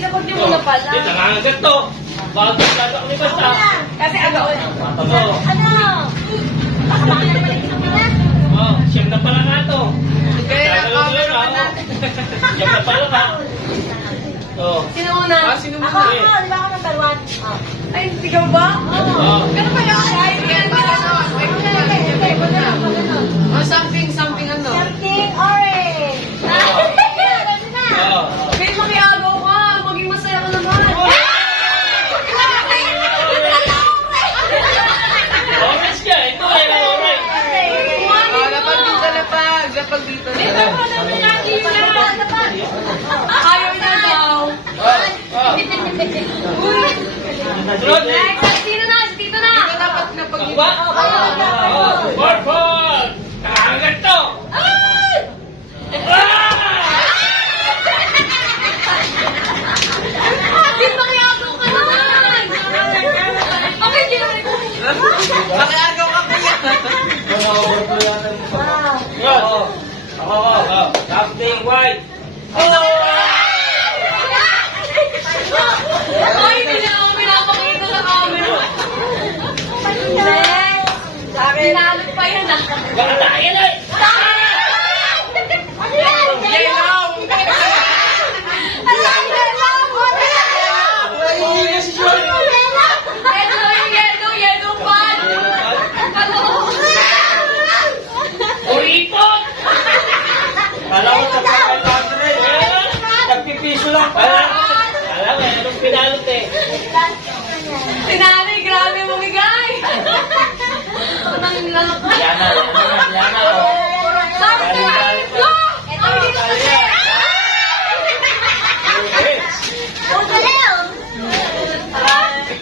Inabot niyo muna pala. Hindi, nangangagat to. Bakit masyado kami basta? Kasi agaon. Oo. Ano? Oh, siyam na pala nga to. Kaya Tagalog yun, na siyam na pala nga. Oh. Sino muna? Sino muna? Ako, di ba ako number 1? Ay, hindi ka ba? Oh. Ganun ba yun? Ay, Something ano? something orange. Oh. May makiagaw ka. Maging masaya ka naman. Orange ka, ito ay orange. Lapag dito. Ayaw niya daw. Oh. Sunod. Next, sino na? Si Tito na. Dapat na pag Ba? Oh. Purple. Nangangagat to. Bakit makiagaw ka naman? Okay, hindi naman ito. Makiagaw ka kuya. Yun. Oh. Something white. Ay, hindi na ako pinapakita sa camera. Next. Pinalot pa yan ah. Baka tayo na. Yellow! Yellow pan. Uripot. Alam mo sa pagkakasre. Nagpipiso lang pala. Alam mo, anong pinalot eh. Sinari, grabe mamigay. Yana.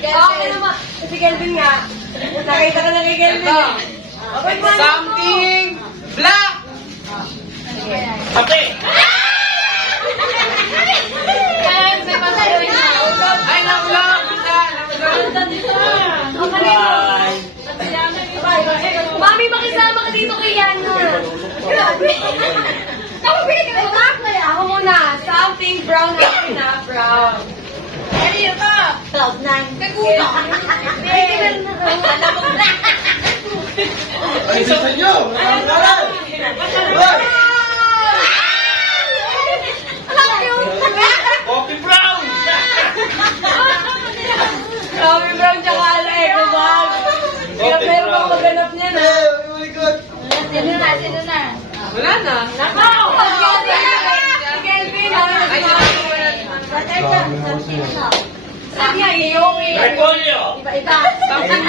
Okay naman. Si Kelvin nga. Nakita ka na kay Kelvin. Something black! Kape. Ay, nakulang! Mami, makisama ka dito kay Yana. Grabe. Ako muna. Something brown natin na. Brown. Ano ka? Cloud9. Nagulang. Alam mo na. Ay, sa inyo! Coffee brown. Coffee brown tsaka eco bag. Kaya meron bang maganap niya na. Oh my God! Sino na? Wala na. Nakaw! Si Kelvin, Ay, sabi niya, iyong Repolyo. iba-iba. Something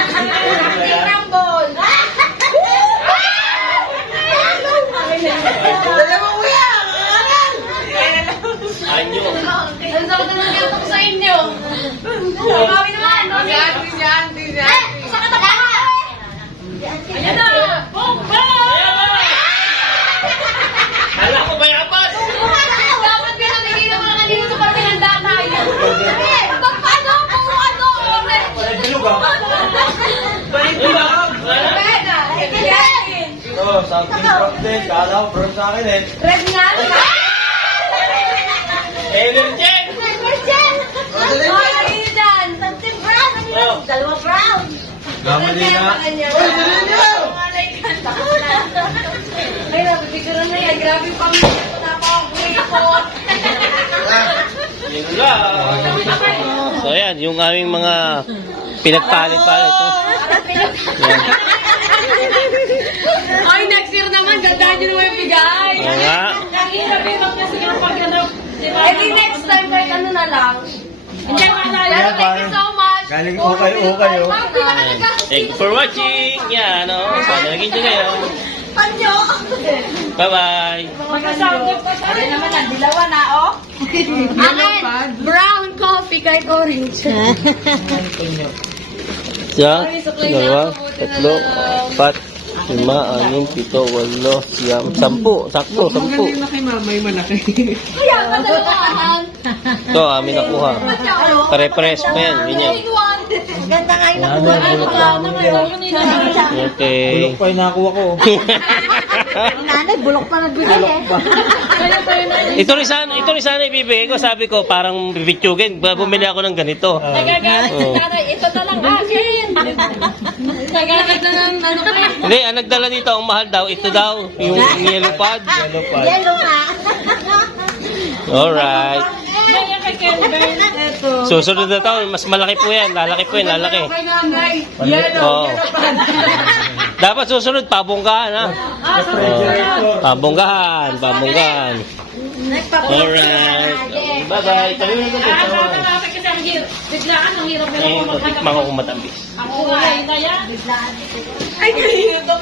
rumble. Dalawang kuya! Anyo. Ang sakit na nagkita ko sa inyo. Mami naman, mami. Sakit na ba? Ayan na. Bomba! Alam ko ba yapat? Dapat pinamigay na mga kanina para pinanda tayo. Paano? Kung ano? Bilog ah! Ilang? Pwede. Kailangan. Oh, something from din. Kala ko from sa akin eh. Red na. Energy. Oh, lagi niyo dyan. Something brown. Oh. Dalawa brown. Gamali na. Ay, Uy, napipiguran na yan. Grabe pa mo. Napaka-grateful. Yun lang. So ayan, yung aming mga pinagpalit-palit. Oh. Yan. Ay, next year naman. Gandaan nyo naman yung bigay. Oo nga. I think next time kahit ano na lang. Hindi ko alala. Pero thank you so much. Galing okay oh. Thank you for watching. Yan, oh. Sana naging dyan kayo. Panyo. Bye-bye. Ano naman ang dilawa na, oh? Akin, brown coffee kahit orange. Isa, dalawa, tatlo, apat, 5, 6, 7, 8, 9, 10. 10. Sakto, 10. Maganda kay mama yung malaki. Kuya, padalawahan. Ito, amin nakuha. Pare-press pa yan. Ganyan. Ganda nga yung nakuha. Okay. Bulok pa yung nakuha ko. Nanay, bulok pa nagbigay eh. Ito rin sana ibibigay ko. Sabi ko, parang bibitsugin. Bumili ako ng ganito. Nagagamit Oo. si nanay. Ito na lang akin. Nagagamit na ng ano kayo. Hindi, ang nagdala dito, ang mahal daw. Ito daw, yung yellow pad. Yellow nga. Alright. Kaya kay Kelvin. Ito. Susunod na taon, mas malaki po yan. Lalaki po yan, lalaki. Kay nanay. Yellow. Oo. Dapat susunod, pabonggahan ha. Oh, pabonggahan. Alright. Bye-bye. Kami na ito. Nakakapit kasi ang hirap. Biglaan ang hirap. Eh, tikman ko kung matambis. Ako nga, na yan. Ay, kanina to